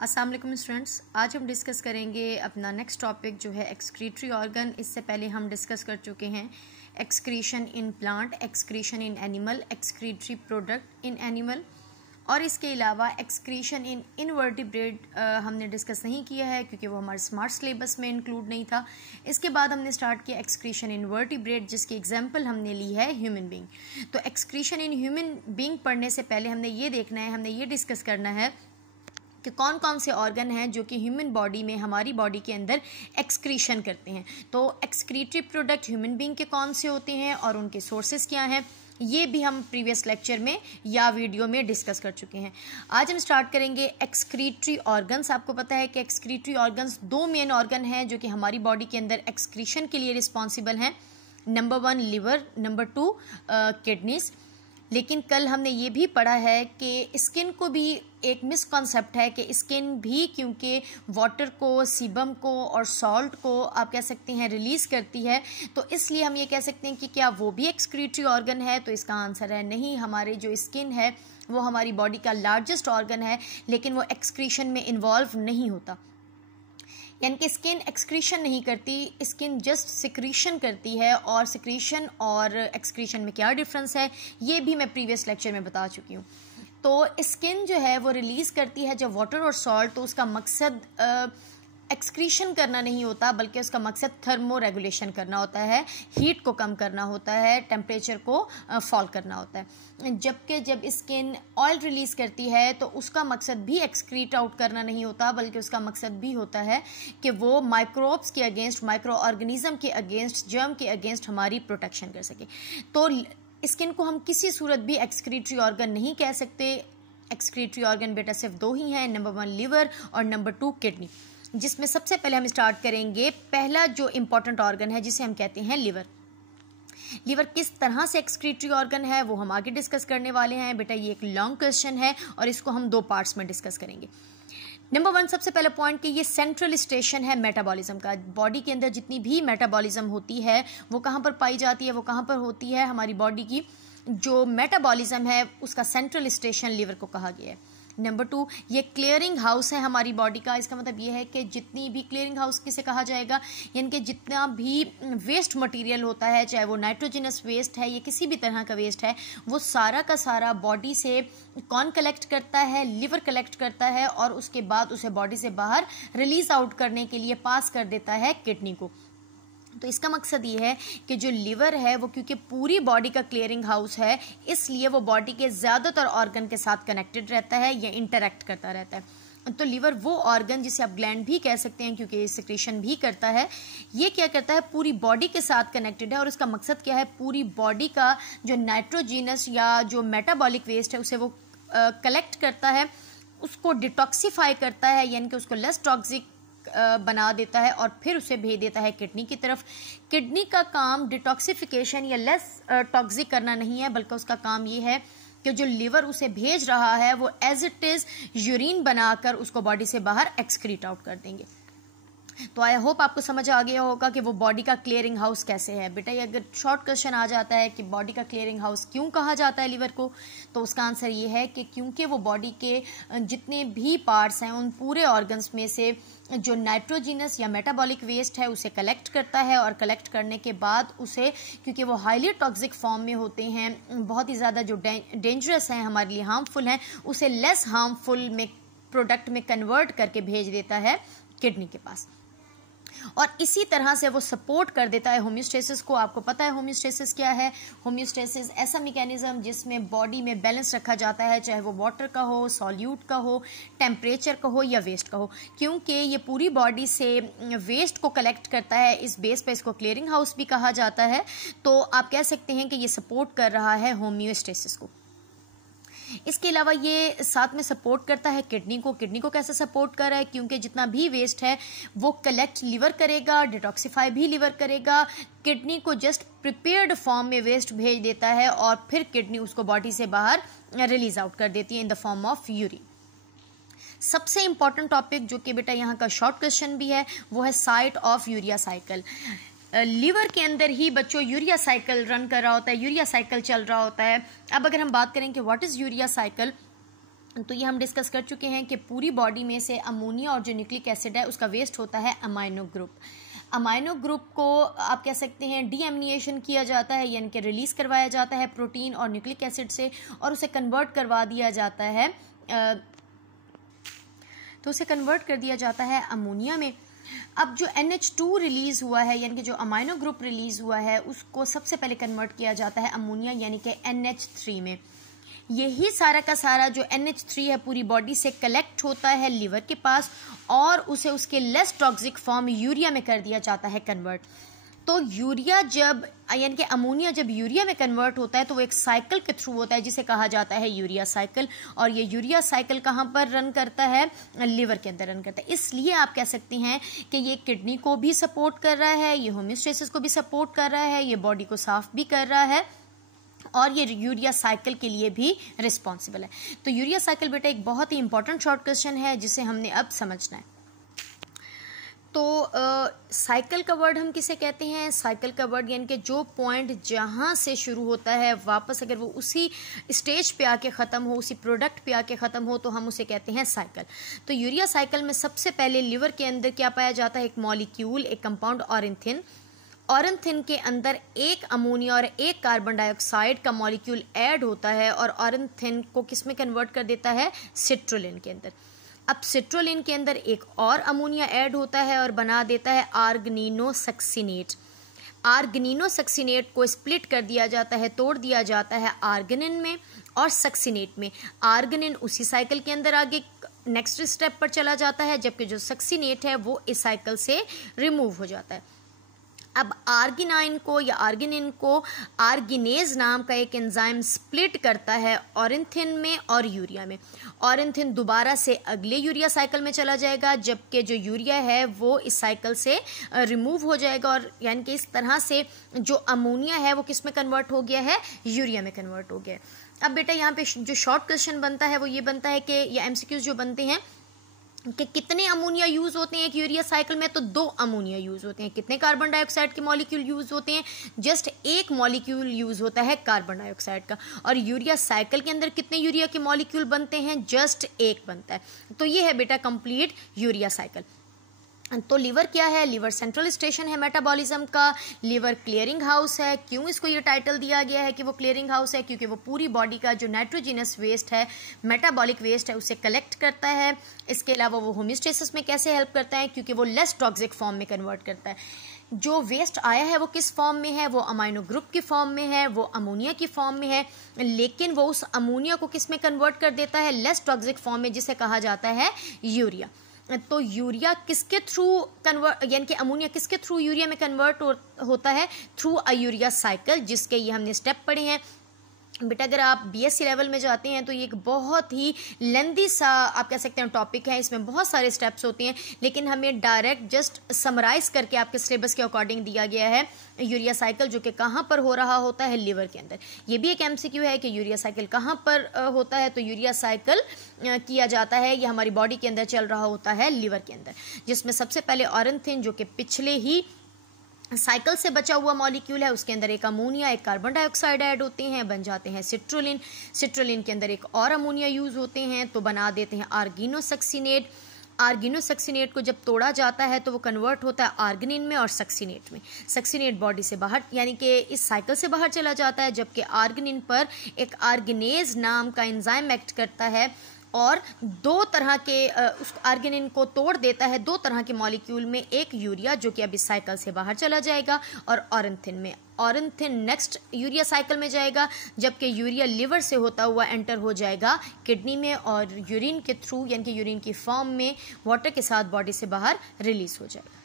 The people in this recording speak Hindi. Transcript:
अस्सलाम वालेकुम स्टूडेंट्स, आज हम डिस्कस करेंगे अपना नेक्स्ट टॉपिक जो है एक्सक्रीटरी ऑर्गन। इससे पहले हम डिस्कस कर चुके हैं excretion in plant, excretion in animal, excretory product in animal, और इसके अलावा एक्सक्रीशन इन इनवर्टिब्रेट हमने डिस्कस नहीं किया है क्योंकि वो हमारे स्मार्ट सिलेबस में इंक्लूड नहीं था। इसके बाद हमने स्टार्ट किया एक्सक्रीशन इन वर्टिब्रेट, जिसकी एग्जांपल हमने ली है ह्यूमन बीइंग। तो एक्सक्रीशन इन ह्यूमन बीइंग पढ़ने से पहले हमने ये देखना है, हमने ये डिस्कस करना है कि कौन कौन से ऑर्गन हैं जो कि ह्यूमन बॉडी में, हमारी बॉडी के अंदर एक्सक्रीशन करते हैं। तो एक्सक्रीटरी प्रोडक्ट ह्यूमन बीइंग के कौन से होते हैं और उनके सोर्सेज क्या हैं, ये भी हम प्रीवियस लेक्चर में या वीडियो में डिस्कस कर चुके हैं। आज हम स्टार्ट करेंगे एक्सक्रीटरी ऑर्गन्स। आपको पता है कि एक्सक्रीटरी ऑर्गन्स दो मेन ऑर्गन हैं जो कि हमारी बॉडी के अंदर एक्सक्रीशन के लिए रिस्पॉन्सिबल हैं। Number 1 liver, number 2 kidneys. लेकिन कल हमने ये भी पढ़ा है कि स्किन को भी एक मिसकॉन्सेप्ट है कि स्किन भी क्योंकि वाटर को, सीबम को और सॉल्ट को आप कह सकते हैं रिलीज़ करती है, तो इसलिए हम ये कह सकते हैं कि क्या वो भी एक्सक्रीटरी ऑर्गन है। तो इसका आंसर है नहीं। हमारे जो स्किन है वो हमारी बॉडी का लार्जेस्ट ऑर्गन है, लेकिन वो एक्सक्रीशन में इन्वॉल्व नहीं होता। यानी कि स्किन एक्सक्रीशन नहीं करती, स्किन जस्ट सिक्रीशन करती है। और सिक्रीशन और एक्सक्रीशन में क्या डिफरेंस है ये भी मैं प्रीवियस लेक्चर में बता चुकी हूँ। तो स्किन जो है वो रिलीज़ करती है जब वाटर और सॉल्ट, तो उसका मकसद एक्सक्रीशन करना नहीं होता, बल्कि उसका मकसद थर्मो रेगुलेशन करना होता है, हीट को कम करना होता है, टेम्परेचर को फॉल करना होता है। जबकि जब स्किन ऑयल रिलीज़ करती है तो उसका मकसद भी एक्सक्रीट आउट करना नहीं होता, बल्कि उसका मकसद भी होता है कि वो माइक्रोब्स के अगेंस्ट, माइक्रो ऑर्गेनिज्म के अगेंस्ट, जर्म के अगेंस्ट हमारी प्रोटेक्शन कर सके। तो स्किन को हम किसी सूरत भी एक्सक्रीटरी ऑर्गन नहीं कह सकते। एक्सक्रीटरी ऑर्गन बेटा सिर्फ दो ही हैं, नंबर 1 लिवर और नंबर 2 किडनी, जिसमें सबसे पहले हम स्टार्ट करेंगे पहला जो इंपॉर्टेंट ऑर्गन है जिसे हम कहते हैं लिवर। लिवर किस तरह से एक्सक्रीटरी ऑर्गन है वो हम आगे डिस्कस करने वाले हैं। बेटा ये एक लॉन्ग क्वेश्चन है और इसको हम दो पार्ट्स में डिस्कस करेंगे। नंबर 1 सबसे पहला पॉइंट कि ये सेंट्रल स्टेशन है मेटाबॉलिज्म का। बॉडी के अंदर जितनी भी मेटाबॉलिज्म होती है वो कहाँ पर पाई जाती है, वो कहाँ पर होती है, हमारी बॉडी की जो मेटाबॉलिज्म है उसका सेंट्रल स्टेशन लिवर को कहा गया है। नंबर 2 ये क्लियरिंग हाउस है हमारी बॉडी का। इसका मतलब ये है कि जितनी भी, क्लियरिंग हाउस किसे कहा जाएगा, यानी कि जितना भी वेस्ट मटेरियल होता है, चाहे वो नाइट्रोजनस वेस्ट है या किसी भी तरह का वेस्ट है, वो सारा का सारा बॉडी से कौन कलेक्ट करता है, लिवर कलेक्ट करता है, और उसके बाद उसे बॉडी से बाहर रिलीज आउट करने के लिए पास कर देता है किडनी को। तो इसका मकसद ये है कि जो लिवर है वो क्योंकि पूरी बॉडी का क्लियरिंग हाउस है, इसलिए वो बॉडी के ज़्यादातर ऑर्गन के साथ कनेक्टेड रहता है या इंटरेक्ट करता रहता है। तो लिवर वो ऑर्गन जिसे आप ग्लैंड भी कह सकते हैं क्योंकि सिक्रीशन भी करता है, ये क्या करता है, पूरी बॉडी के साथ कनेक्टेड है। और इसका मकसद क्या है, पूरी बॉडी का जो नाइट्रोजीनस या जो मेटाबॉलिक वेस्ट है उसे वो कलेक्ट करता है, उसको डिटॉक्सीफाई करता है, यानी कि उसको लेस टॉक्सिक बना देता है और फिर उसे भेज देता है किडनी की तरफ। किडनी का काम डिटॉक्सिफिकेशन या लेस टॉक्सिक करना नहीं है, बल्कि उसका काम ये है कि जो लिवर उसे भेज रहा है वो एज इट इज़ यूरिन बनाकर उसको बॉडी से बाहर एक्सक्रीट आउट कर देंगे। तो आई होप आपको समझ आ गया होगा कि वो बॉडी का क्लियरिंग हाउस कैसे है। बेटा ये अगर शॉर्ट क्वेश्चन आ जाता है कि बॉडी का क्लियरिंग हाउस क्यों कहा जाता है लिवर को, तो उसका आंसर ये है कि क्योंकि वो बॉडी के जितने भी पार्ट्स हैं उन पूरे ऑर्गन्स में से जो नाइट्रोजीनस या मेटाबॉलिक वेस्ट है उसे कलेक्ट करता है, और कलेक्ट करने के बाद उसे, क्योंकि वो हाईली टॉक्सिक फॉर्म में होते हैं, बहुत ही ज़्यादा जो डेंजरस हैं, हमारे लिए हार्मफुल हैं, उसे लेस हार्मफुल में प्रोडक्ट में कन्वर्ट करके भेज देता है किडनी के पास। और इसी तरह से वो सपोर्ट कर देता है होम्योस्टेसिस को। आपको पता है होम्योस्टेसिस क्या है। होम्योस्टेसिस ऐसा मैकेनिज्म जिसमें बॉडी में बैलेंस रखा जाता है, चाहे वो वाटर का हो, सॉल्यूट का हो, टेम्परेचर का हो या वेस्ट का हो। क्योंकि ये पूरी बॉडी से वेस्ट को कलेक्ट करता है, इस बेस पे इसको क्लियरिंग हाउस भी कहा जाता है। तो आप कह सकते हैं कि ये सपोर्ट कर रहा है होम्योस्टेसिस को। इसके अलावा ये साथ में सपोर्ट करता है किडनी को। किडनी को कैसे सपोर्ट कर रहा है, क्योंकि जितना भी वेस्ट है वो कलेक्ट लिवर करेगा, डिटॉक्सीफाई भी लिवर करेगा, किडनी को जस्ट प्रिपेयर्ड फॉर्म में वेस्ट भेज देता है और फिर किडनी उसको बॉडी से बाहर रिलीज आउट कर देती है in the form of urine. सबसे इंपॉर्टेंट टॉपिक जो कि बेटा यहाँ का शॉर्ट क्वेश्चन भी है वो है site of urea cycle. Liver के अंदर ही बच्चों यूरिया साइकिल रन कर रहा होता है, यूरिया साइकिल चल रहा होता है। अब अगर हम बात करें कि व्हाट इज़ यूरिया साइकिल, तो ये हम डिस्कस कर चुके हैं कि पूरी बॉडी में से अमोनिया और जो न्यूक्लिक एसिड है उसका वेस्ट होता है अमाइनो ग्रुप। अमाइनो ग्रुप को आप कह सकते हैं डीएमिनेशन किया जाता है, यानी कि रिलीज़ करवाया जाता है प्रोटीन और न्यूक्लिक एसिड से, और उसे कन्वर्ट करवा दिया जाता है तो उसे कन्वर्ट कर दिया जाता है अमोनिया में। अब जो NH2 रिलीज़ हुआ है, यानी कि जो अमाइनो ग्रुप रिलीज़ हुआ है, उसको सबसे पहले कन्वर्ट किया जाता है अमोनिया यानी कि NH3 में। यही सारा का सारा जो NH3 है पूरी बॉडी से कलेक्ट होता है लिवर के पास, और उसे उसके लेस टॉक्सिक फॉर्म यूरिया में कर दिया जाता है कन्वर्ट। तो यूरिया जब, यानी कि अमोनिया जब यूरिया में कन्वर्ट होता है तो वो एक साइकिल के थ्रू होता है जिसे कहा जाता है यूरिया साइकिल, और ये यूरिया साइकिल कहाँ पर रन करता है? लिवर के अंदर रन करता है। इसलिए आप कह सकते हैं कि ये किडनी को भी सपोर्ट कर रहा है, ये होम्योस्टेसिस को भी सपोर्ट कर रहा है, ये बॉडी को साफ भी कर रहा है, और ये यूरिया साइकिल के लिए भी रिस्पॉन्सिबल है। तो यूरिया साइकिल बेटा एक बहुत ही इंपॉर्टेंट शॉर्ट क्वेश्चन है जिसे हमने अब समझना है। तो साइकिल का वर्ड हम किसे कहते हैं? साइकिल का वर्ड यानी कि जो पॉइंट जहाँ से शुरू होता है वापस अगर वो उसी स्टेज पे आके ख़त्म हो, उसी प्रोडक्ट पे आके ख़त्म हो, तो हम उसे कहते हैं साइकिल। तो यूरिया साइकिल में सबसे पहले लिवर के अंदर क्या पाया जाता है? एक मॉलिक्यूल, एक कंपाउंड ऑरेंथिन। ऑरेंथिन के अंदर एक अमोनिया और एक कार्बन डाइऑक्साइड का मॉलिक्यूल ऐड होता है, और ऑरेंथिन को किस में कन्वर्ट कर देता है? सिट्रोलिन के अंदर। अब सिट्रोलिन के अंदर एक और अमोनिया ऐड होता है और बना देता है आर्गनिनोसक्सिनेट। आर्गनिनोसक्सिनेट को स्प्लिट कर दिया जाता है, तोड़ दिया जाता है आर्गनिन में और सक्सिनेट में। आर्गनिन उसी साइकिल के अंदर आगे नेक्स्ट स्टेप पर चला जाता है, जबकि जो सक्सिनेट है वो इस साइकिल से रिमूव हो जाता है। अब आर्गिनाइन को या आर्गिनिन को आर्गिनेज नाम का एक एंजाइम स्प्लिट करता है ऑरेंथिन में और यूरिया में। ऑरेंथिन दोबारा से अगले यूरिया साइकिल में चला जाएगा, जबकि जो यूरिया है वो इस साइकिल से रिमूव हो जाएगा, और यानी कि इस तरह से जो अमोनिया है वो किस में कन्वर्ट हो गया है? यूरिया में कन्वर्ट हो गया है। अब बेटा यहाँ पे जो शॉर्ट क्वेश्चन बनता है वो ये बनता है कि, या MCQs जो बनते हैं कि कितने अमोनिया यूज़ होते हैं एक यूरिया साइकिल में? तो 2 अमोनिया यूज़ होते हैं। कितने कार्बन डाइऑक्साइड के मॉलिक्यूल यूज़ होते हैं? जस्ट एक मॉलिक्यूल यूज़ होता है कार्बन डाइऑक्साइड का। और यूरिया साइकिल के अंदर कितने यूरिया के मॉलिक्यूल बनते हैं? जस्ट एक बनता है। तो ये है बेटा कंप्लीट यूरिया साइकिल। तो लिवर क्या है? लिवर सेंट्रल स्टेशन है मेटाबॉलिज्म का, लिवर क्लियरिंग हाउस है। क्यों इसको ये टाइटल दिया गया है कि वो क्लियरिंग हाउस है? क्योंकि वो पूरी बॉडी का जो नाइट्रोजिनस वेस्ट है, मेटाबॉलिक वेस्ट है, उसे कलेक्ट करता है। इसके अलावा वो होम्योस्टेसिस में कैसे हेल्प करता है? क्योंकि वो लेस टॉक्सिक फॉर्म में कन्वर्ट करता है। जो वेस्ट आया है वो किस फॉर्म में है? वो अमाइनो ग्रुप की फॉर्म में है, वो अमोनिया की फॉर्म में है, लेकिन वो उस अमोनिया को किस में कन्वर्ट कर देता है? लेस टॉक्सिक फॉर्म में, जिसे कहा जाता है यूरिया। तो यूरिया किसके थ्रू कन्वर्ट, यानी कि अमोनिया किसके थ्रू यूरिया में कन्वर्ट होता है? थ्रू अ यूरिया साइकिल, जिसके ये हमने स्टेप पढ़े हैं। बेटा अगर आप BSc लेवल में जाते हैं तो ये एक बहुत ही लेंदी सा आप कह सकते हैं टॉपिक है, इसमें बहुत सारे स्टेप्स होते हैं, लेकिन हमें डायरेक्ट जस्ट समराइज करके आपके सिलेबस के अकॉर्डिंग दिया गया है यूरिया साइकिल, जो कि कहाँ पर हो रहा होता है? लिवर के अंदर। ये भी एक MCQ है कि यूरिया साइकिल कहाँ पर होता है? तो यूरिया साइकिल किया जाता है, ये हमारी बॉडी के अंदर चल रहा होता है लिवर के अंदर, जिसमें सबसे पहले ऑरेंथिन जो कि पिछले ही साइकिल से बचा हुआ मॉलिक्यूल है, उसके अंदर एक अमोनिया, एक कार्बन डाइऑक्साइड ऐड होते हैं, बन जाते हैं सिट्रोलिन। सिट्रोलिन के अंदर एक और अमोनिया यूज़ होते हैं, तो बना देते हैं आर्गिनोसक्सिनेट। आर्गिनोसक्सिनेट को जब तोड़ा जाता है तो वो कन्वर्ट होता है आर्गिनिन में और सक्सिनेट में। सक्सिनेट बॉडी से बाहर, यानी कि इस साइकिल से बाहर चला जाता है, जबकि आर्गिनिन पर एक आर्गिनेज नाम का एंजाइम एक्ट करता है और 2 तरह के उस आर्गिनिन को तोड़ देता है 2 तरह के मॉलिक्यूल में, एक यूरिया जो कि अब इस साइकिल से बाहर चला जाएगा, और ऑरेंथिन में। ऑरेंथिन नेक्स्ट यूरिया साइकिल में जाएगा, जबकि यूरिया लिवर से होता हुआ एंटर हो जाएगा किडनी में, और यूरिन के थ्रू, यानी कि यूरिन की फॉर्म में वाटर के साथ बॉडी से बाहर रिलीज हो जाएगा।